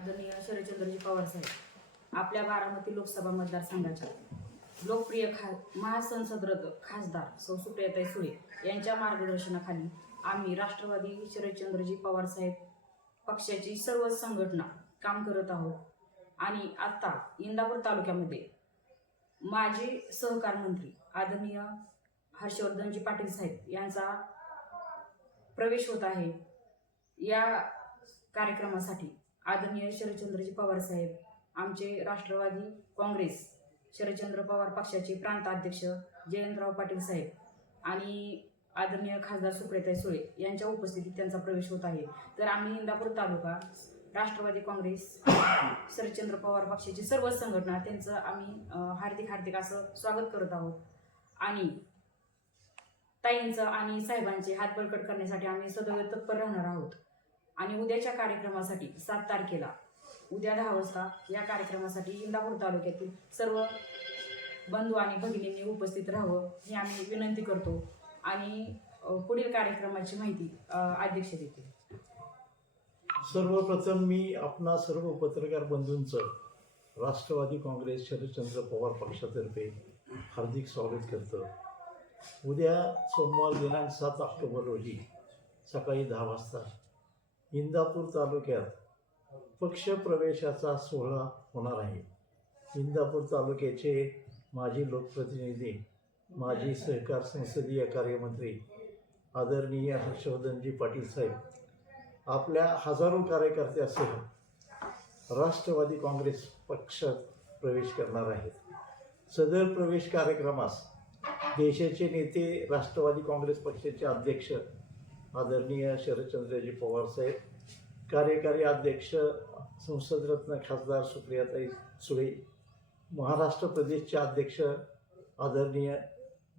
आदरणीय शरदचंद्रजी पवार साहेब आपल्या बारामती लोकसभा मतदारसंघाच्या लोकप्रिय खा महासंसदरत खासदार सौ सुप्रियाताई सुळे यांच्या मार्गदर्शनाखाली आम्ही राष्ट्रवादी शरदचंद्रजी पवार साहेब पक्षाची सर्व संघटना काम करत आहोत. आणि आत्ता इंदापूर तालुक्यामध्ये माजी सहकार मंत्री आदरणीय हर्षवर्धनजी पाटील साहेब यांचा प्रवेश होत आहे. या कार्यक्रमासाठी आदरणीय शरदचंद्रजी पवार साहेब आमचे राष्ट्रवादी काँग्रेस शरदचंद्र पवार पक्षाचे प्रांताध्यक्ष जयंतराव पाटील साहेब आणि आदरणीय खासदार सुप्रियाताई सुळे यांच्या उपस्थितीत त्यांचा प्रवेश होत आहे. तर आम्ही इंदापूर तालुका राष्ट्रवादी काँग्रेस शरदचंद्र पवार पक्षाची सर्व संघटना त्यांचं आम्ही हार्दिक हार्दिक असं स्वागत करत आहोत. आणि ताईंचं आणि साहेबांचे हात बळकट करण्यासाठी आम्ही सदैव तत्पर राहणार आहोत. आणि उद्याच्या कार्यक्रमासाठी सात तारखेला उद्या दहा वाजता या कार्यक्रमासाठी इंदापूर तालुक्यातील सर्व बंधू आणि भगिनींनी उपस्थित राहावं ही आम्ही विनंती करतो. आणि पुढील कार्यक्रमाची माहिती अध्यक्ष देतील. सर्वप्रथम मी आपणा सर्व पत्रकार बंधूंचं राष्ट्रवादी काँग्रेस शरदचंद्र पवार पक्षातर्फे हार्दिक स्वागत करतो. उद्या सोमवार दिनांक सात ऑक्टोबर रोजी सकाळी दहा वाजता इंदापूर तालुक्यात पक्षप्रवेशाचा सोहळा होणार आहे. इंदापूर तालुक्याचे माजी लोकप्रतिनिधी माजी सहकार संसदीय कार्यमंत्री आदरणीय हर्षवर्धनजी पाटील साहेब आपल्या हजारो कार्यकर्त्यासह राष्ट्रवादी काँग्रेस पक्षात प्रवेश करणार आहेत. सदर प्रवेश कार्यक्रमास देशाचे नेते राष्ट्रवादी काँग्रेस पक्षाचे अध्यक्ष आदरणीय शरदचंद्रजी पवार साहेब कार्यकारी अध्यक्ष संसदरत्न खासदार सुप्रियाताई सुळे महाराष्ट्र प्रदेशचे अध्यक्ष आदरणीय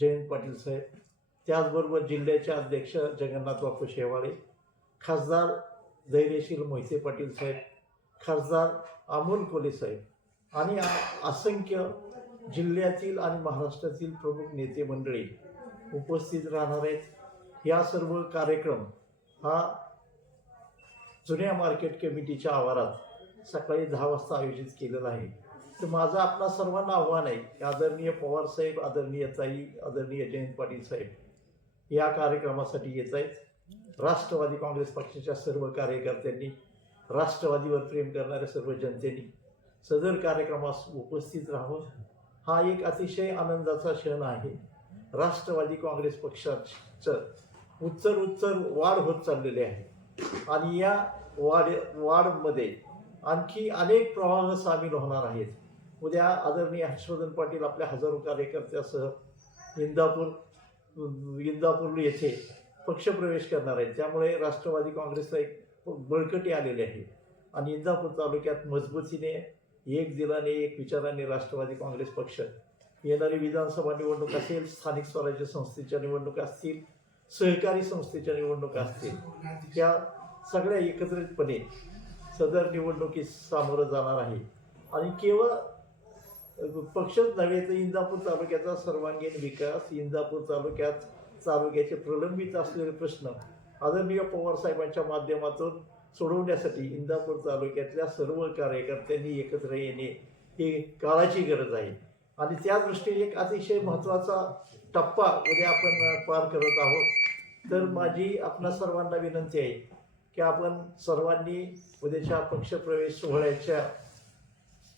जयंत पाटील साहेब त्याचबरोबर जिल्ह्याचे अध्यक्ष जगन्नाथ बापू शेवाळे खासदार धैर्यशील मोहिते पाटील साहेब खासदार अमोल कोले साहेब आणि असंख्य जिल्ह्यातील आणि महाराष्ट्रातील प्रमुख नेते मंडळी उपस्थित राहणार आहेत. या सर्व कार्यक्रम हा जुन्या मार्केट कमिटीच्या आवारात सकाळी दहा वाजता आयोजित केलेला आहे. तर माझं आपला सर्वांना आव्हान आहे की आदरणीय पवार साहेब आदरणीय ताई आदरणीय जयंत पाटील साहेब या कार्यक्रमासाठी येत आहेत. राष्ट्रवादी काँग्रेस पक्षाच्या सर्व कार्यकर्त्यांनी राष्ट्रवादीवर प्रेम करणाऱ्या सर्व जनतेने सदर कार्यक्रमास उपस्थित राहावं. हा एक अतिशय आनंदाचा क्षण आहे. राष्ट्रवादी काँग्रेस पक्षाचं उच्चर उच्चर वाढ होत चाललेली आहे. आणि या वाढ वाढमध्ये आणखी अनेक प्रवाह सामील होणार आहेत. उद्या आदरणीय हर्षवर्धन पाटील आपल्या हजारो कार्यकर्त्यासह इंदापूर इंदापूर येथे पक्षप्रवेश करणार आहेत. त्यामुळे राष्ट्रवादी काँग्रेसला एक बळकटी आलेली आहे. आणि इंदापूर तालुक्यात मजबूतीने एक दिलाने एक विचाराने राष्ट्रवादी काँग्रेस पक्ष येणारी विधानसभा निवडणूक असेल स्थानिक स्वराज्य संस्थेच्या निवडणुका असतील सहकारी संस्थेच्या निवडणुका असतील. त्या सगळ्या एकत्रितपणे सदर निवडणुकीस सामोरं जाणार आहे. आणि केवळ पक्षच नव्हे तर इंदापूर तालुक्याचा सर्वांगीण विकास इंदापूर तालुक्यात तालुक्याचे प्रलंबित असलेले प्रश्न आदरणीय पवार साहेबांच्या माध्यमातून सोडवण्यासाठी इंदापूर तालुक्यातल्या सर्व कार्यकर्त्यांनी एकत्र येणे ही काळाची गरज आहे. आणि त्या दृष्टीने एक अतिशय महत्त्वाचा टप्पा उद्या आपण पार करत आहोत. तर माझी आपणा सर्वांना विनंती आहे की आपण सर्वांनी उद्याच्या पक्षप्रवेश सोहळ्याच्या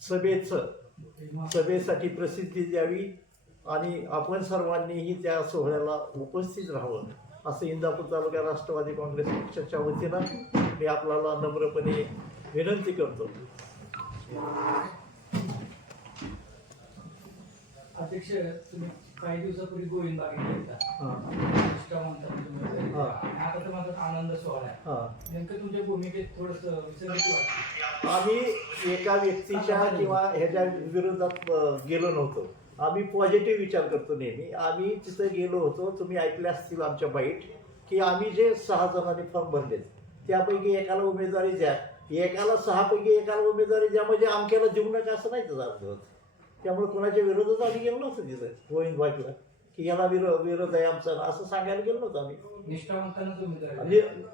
सभेचं सभेसाठी प्रसिद्धी द्यावी आणि आपण सर्वांनीही त्या सोहळ्याला उपस्थित राहावं असं इंदापूर तालुका राष्ट्रवादी काँग्रेस पक्षाच्या वतीनं मी आपल्याला नम्रपणे विनंती करतो. अध्यक्ष तुम्ही काही दिवसापूर्वी गोविंद बागेत गेलता. हां. निष्ठावंत तुम्ही हा. आणि आता तर माझा आनंद सोहळा आहे. हां. नेमकं तुमच्या भूमिकेत थोडस विसंगती वाटते. आम्ही एका व्यक्तीच्या किंवा ह्याच्या विरोधात अ, गेलो नव्हतो. आम्ही पॉझिटिव्ह विचार करतो नेहमी. आम्ही तिथं गेलो होतो. तुम्ही ऐकले असतील आमच्या बाईट की आम्ही जे सहा जणांनी फॉर्म भरलेत त्यापैकी एकाला उमेदवारी द्या. एकाला सहापैकी एकाला उमेदवारी द्या. म्हणजे आमक्याला देऊ नका असं नाही त्याचा अर्थ होत त्यामुळे कोणाच्या विरोधात आम्ही गेलो नव्हतो तिथं गोविंद बाईकला की याला विरो विरोध आहे आमचा असं सांगायला गेलो नव्हतो आम्ही.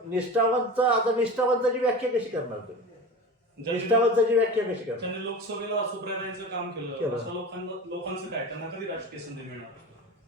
निष्ठावंत आता निष्ठावंताची व्याख्या कशी करणार तुम्ही? निष्ठावंताची व्याख्या कशी करतात ज्यांनी लोकसभेला सुप्रियाताईंचं काम केलं केलं. अशा लोकांना लोकांचं काय? त्यांना कधी राजकीय संधी मिळणार?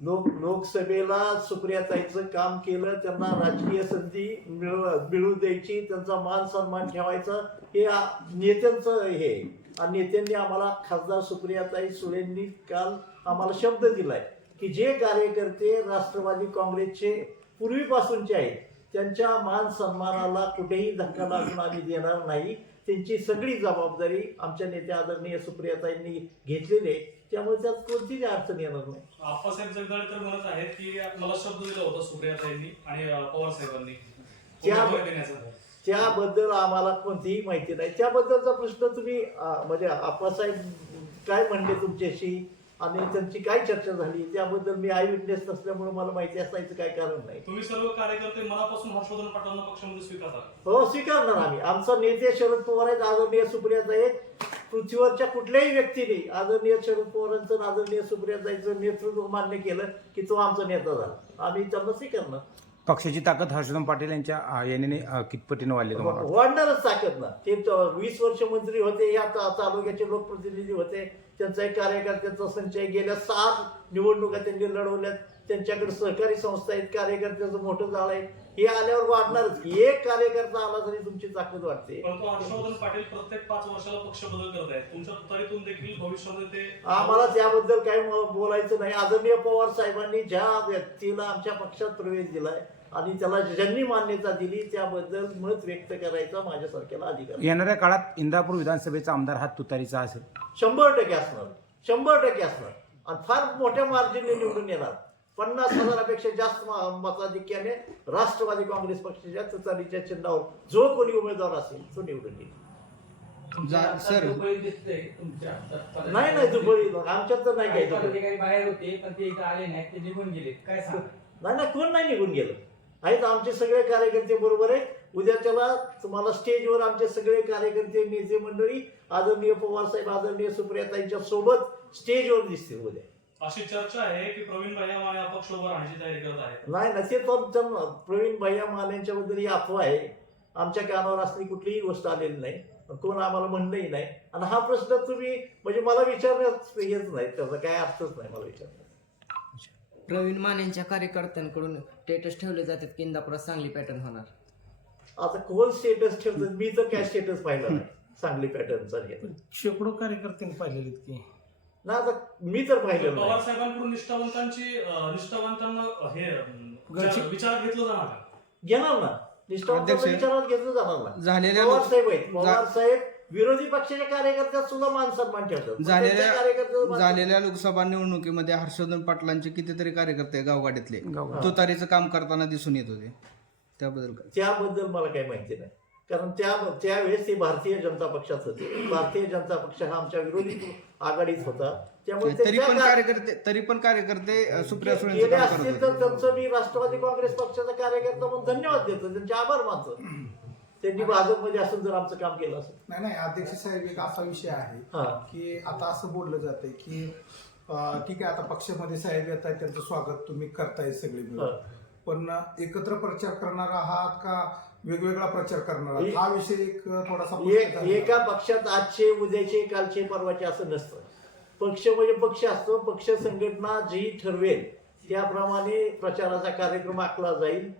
लोक लोकसभेला सुप्रियाताईचं काम केलं त्यांना राजकीय संधी मिळव मिळू द्यायची त्यांचा मान सन्मान ठेवायचा हे आ- नेत्यांचं हे आहे. आणि नेत्यांनी आम्हाला खासदार सुप्रियाताई सुळेंनी काल आम्हाला शब्द दिलाय की जे कार्यकर्ते राष्ट्रवादी काँग्रेसचे पूर्वीपासूनचे आहेत त्यांच्या मान सन्मानाला कुठेही धक्का लागून आम्ही देणार नाही. त्यांची सगळी जबाबदारी आमच्या नेत्या आदरणीय सुप्रियाताईंनी घेतलेली आहे. त्यामुळे त्यात कोणतीच अडचण येणार नाही. आप्पासाहेब जगदाळे तर म्हणत आहेत की मला शब्द दिला होता सुप्रियाताईंनी आणि पवार साहेबांनी. त्याबद्दल आम्हाला कोणतीही माहिती नाही. त्याबद्दलचा प्रश्न तुम्ही म्हणजे आप्पासाहेब काय म्हणले तुमच्याशी? आणि त्यांची काय चर्चा झाली? त्याबद्दल मी आय विटनेस नसल्यामुळे मला माहिती असायचं काय कारण नाही. तुम्ही सर्व कार्यकर्ते मनापासून हर्षवर्धन पाटलांना पक्षामध्ये हो स्वीकारणार आम्ही. आमचा नेते शरद पवार आहेत आदरणीय सुप्रियात आहेत. पृथ्वीवरच्या कुठल्याही व्यक्तीने आदरणीय शरद पवारांचं आदरणीय सुप्रियाताईचं नेतृत्व मान्य केलं की तो आमचा नेता झाला. आम्ही त्यांना स्वीकारणार. पक्षाची ताकद हर्षवर्धन पाटील यांच्या अ, याने अ, कितपटीनं वाढली तुम्हाला वाटतं? वाढणारच ताकद ना. ते त- वीस वर्ष मंत्री होते या ता- तालुक्याचे लोकप्रतिनिधी होते त्यांचा एक कार्यकर्त्यांचा संचय गेल्या सात निवडणुका त्यांनी लढवल्यात. त्यांच्याकडे सहकारी संस्था आहेत कार्यकर्त्याचं मोठं जाळ आहे. हे आल्यावर वाढणारच. एक कार्यकर्ता आला तरी तुमची ताकद वाढते. परंतु हर्षवर्धन पाटील प्रत्येक पाच वर्षाला पक्ष बदल करत आहेत. तुमच्या तुतारीतून देखील भविष्यामध्ये ते आम्हाला त्याबद्दल काही म- बोलायचं नाही. आदरणीय पवार साहेबांनी ज्या व्यक्तीला आमच्या पक्षात प्रवेश दिलाय आणि त्याला ज्यांनी मान्यता दिली त्याबद्दल मत व्यक्त करायचा माझ्यासारख्याला अधिकार. येणाऱ्या काळात इंदापूर विधानसभेचा आमदार हा तुतारीचा असेल. शंभर टक्के असणार. शंभर टक्के असणार. आणि फार मोठ्या मार्जिनने निवडून येणार. पन्नास हजारापेक्षा जास्त मताधिक्याने राष्ट्रवादी काँग्रेस पक्षाच्या तुतारीच्या चिन्हावर जो कोणी उमेदवार असेल तो निवडून येईल. सर. नाही नाही दुबळी आमच्यात तर नाही काही बाहेर होते पण ते इथं आले नाही ते निघून गेले काय सांग नाही नाही कोण नाही निघून गेलं. आहेत आमचे सगळे कार्यकर्ते बरोबर आहेत. उद्याच्याला तुम्हाला स्टेजवर आमचे सगळे कार्यकर्ते नेते मंडळी आदरणीय पवार साहेब आदरणीय सुप्रियाताईंच्या सोबत स्टेजवर दिसतील उद्या. अशी चर्चा आहे की प्रवीण भैया माने अपक्ष उभं राहण्याची तयारी करत आहेत. नाही ना ते तर प्रवीण भैया मालेंच्या बद्दल ही अफवा आहे. आमच्या कानावर असली कुठलीही गोष्ट आलेली नाही. कोण आम्हाला म्हणलंही नाही. आणि हा प्रश्न तुम्ही म्हणजे मला विचारण्यास हेच नाही त्याचा काय अर्थच नाही मला विचारण्यास प्रवीण मानेंच्या कार्यकर्त्यांकडून स्टेटस ठेवले जातात की इंदापुरात चांगली पॅटर्न होणार. आता कोण स्टेटस ठेवतं मी तर काय स्टेटस पाहिलं नाही. सांगली पॅटर्नचा हे. शेकडो कार्यकर्त्यांनी पाहिलेले की? ना आता मी तर पाहिलं पवार नाही साहेबांकडून निष्ठावंतांची अं, निष्ठावंतांना हे अं, घरची- विचार विचार घेतलं जाणार का? घेणार ना. निष्ठावंतांना अध्यक्ष, विचारात घेतलं जाणार ना. झालेल्या पवार साहेब आहेत. पवार साहेब विरोधी पक्षाच्या कार्यकर्त्यात सुद्धा मान सन्मान ठेवतात. झालेल्या झालेल्या लोकसभा निवडणुकीमध्ये हर्षवर्धन पाटलांचे कितीतरी कार्यकर्ते गावगाड्यातले तुतारीचं काम करताना दिसून येत होते. त्याबद्दल काय? त्याबद्दल मला काही माहिती नाही. कारण त्या त्यावेळेस ते भारतीय जनता पक्षात होते. भारतीय जनता पक्ष हा आमच्या विरोधी आघाडीत होता. त्यामुळे तरी पण का- कार्यकर्ते तरी पण कार्यकर्ते सुप्रिया सुळेंचं गेले काम करत असतील तर त्यांचं मी राष्ट्रवादी काँग्रेस पक्षाचा कार्यकर्ता म्हणून धन्यवाद देतो. त्यांचे आभार मानतो. त्यांनी भाजपमध्ये असून जर आमचं काम केलं असेल. नाही नाही अध्यक्ष साहेब एक असा विषय आहे हा. की आता असं बोललं जातंय की अं, ठीक आहे आता पक्षामध्ये साहेब येत आहेत त्यांचं स्वागत तुम्ही करताय सगळे मिळून. हा. पण एकत्र प्रचार करणार आहात का वेगवेगळा प्रचार करणार आहात? हा विषय एक थोडासा एक प्रश्न झाला. एका पक्षात आजचे उद्याचे कालचे परवाचे असं नसतं. पक्ष म्हणजे पक्ष असतो. पक्ष संघटना जी ठरवेल त्याप्रमाणे प्रचाराचा कार्यक्रम आखला जाईल.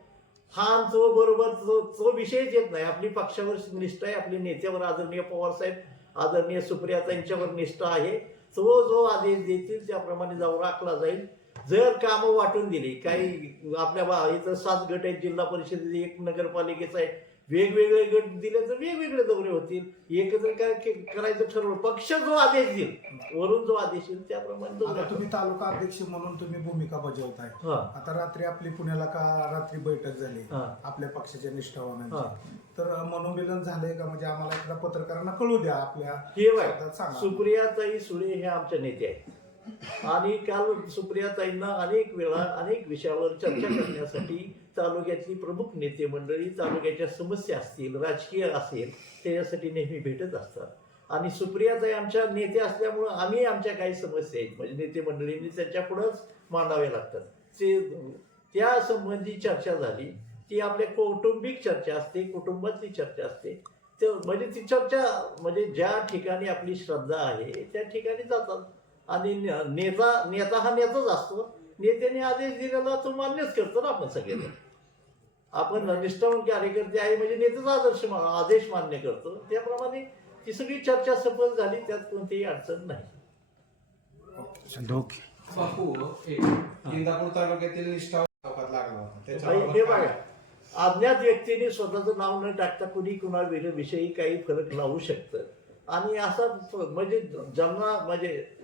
हा जो तो बरोबर जो तो विषयच येत नाही आपली पक्षावर निष्ठा आहे आपली नेत्यावर आदरणीय पवार साहेब आदरणीय सुप्रिया यांच्यावर निष्ठा आहे. तो जो आदेश देतील त्याप्रमाणे जाऊन राखला जाईल. जर कामं वाटून दिली काही आपल्या बा- इथं सात गट आहेत जिल्हा परिषदेचे एक नगरपालिकेचा आहे वेगवेगळे गट दिले तर वेगवेगळे दौरे होतील. एकत्र काय करायचं ठरवलं पक्ष जो आदेश देईल वरून जो आदेश येईल त्याप्रमाणे दौरे आता तुम्ही तालुका अध्यक्ष म्हणून तुम्ही भूमिका बजावताय. हा. आता रात्री आपली पुण्याला का रात्री बैठक झाली? हा. आपल्या पक्षाच्या. निष्ठावानांची तर मनोमिलन झालंय का? म्हणजे आम्हाला एकदा पत्रकारांना कळू द्या आपल्या हे सांगा. सुप्रियाताई सुळे हे आमच्या नेते आहेत. आणि काल सुप्रियाताईंना अनेक वेळा अनेक विषयावर चर्चा करण्यासाठी तालुक्यातली प्रमुख नेते मंडळी तालुक्याच्या समस्या असतील राजकीय असेल त्याच्यासाठी नेहमी भेटत असतात. आणि सुप्रियाताई आमच्या नेते असल्यामुळं आम्ही आमच्या काही समस्या आहेत. म्हणजे नेते मंडळींनी त्यांच्या पुढंच मांडावे लागतात. ते त्या संबंधी चर्चा झाली. ती आपल्या कौटुंबिक चर्चा असते कुटुंबातली चर्चा असते. तर म्हणजे ती चर्चा म्हणजे ज्या ठिकाणी आपली श्रद्धा आहे त्या ठिकाणी जातात. आणि नेता नेता हा नेताच असतो. नेत्याने आदेश दिलेला तो मान्यच करतो ना आपण सगळेजण. आपण निष्ठावून कार्यकर्ते आहे म्हणजे नेत्याचा आदर्श आदेश मान्य करतो. त्याप्रमाणे ती सगळी चर्चा सफल झाली त्यात कोणतीही अडचण नाही. धोके बापू एक इंदापूर तालुक्यातील निष्ठा लागला होता. हे बघा? अज्ञात व्यक्तीने स्वतःचं नाव न टाकता कुणी कुणा विर- विषयी काही फरक लावू शकतं. आणि असा फ- म्हणजे ज्यांना म्हणजे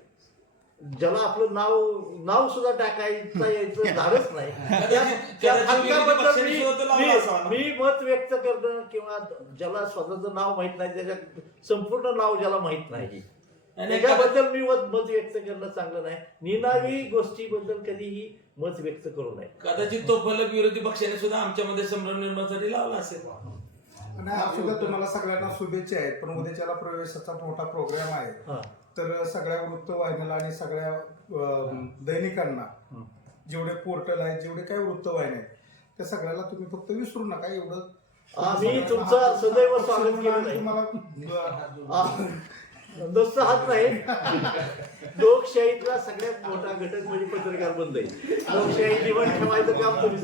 ज्याला आपलं नाव नाव सुद्धा टाकायचं यायचं धाडच नाही. मी- मी- मी मत व्यक्त करणं किंवा ज्याला स्वतःचं नाव माहीत नाही त्याच्या संपूर्ण नाव ज्याला माहीत नाही. त्याच्याबद्दल मी मत मत व्यक्त करणं चांगलं नाही. निनावी गोष्टीबद्दल कधीही मत व्यक्त करू नये. कदाचित तो फलक विरोधी पक्षाने सुद्धा आमच्यामध्ये संभ्रम निर्माणासाठी लावला असेल. सुद्धा तुम्हाला सगळ्यांना शुभेच्छा आहेत पण उद्याच्याला प्रवेशाचा मोठा प्रोग्राम आहे. तर सगळ्या वृत्तवाहिन्याला आणि सगळ्या अं, दैनिकांना. जेवढे पोर्टल आहेत जेवढे काही वृत्तवाहिन्या आहेत त्या सगळ्याला तुम्ही फक्त विसरू नका एवढं आम्ही तुमचं सदैव स्वागत केलं आहे. तुम्हाला आ- नुसतं हात नाही लोकशाहीतला सगळ्यात मोठा घटक म्हणजे पत्रकार बंद आहे लोकशाही जीवन ठेवायचं काम तुम्ही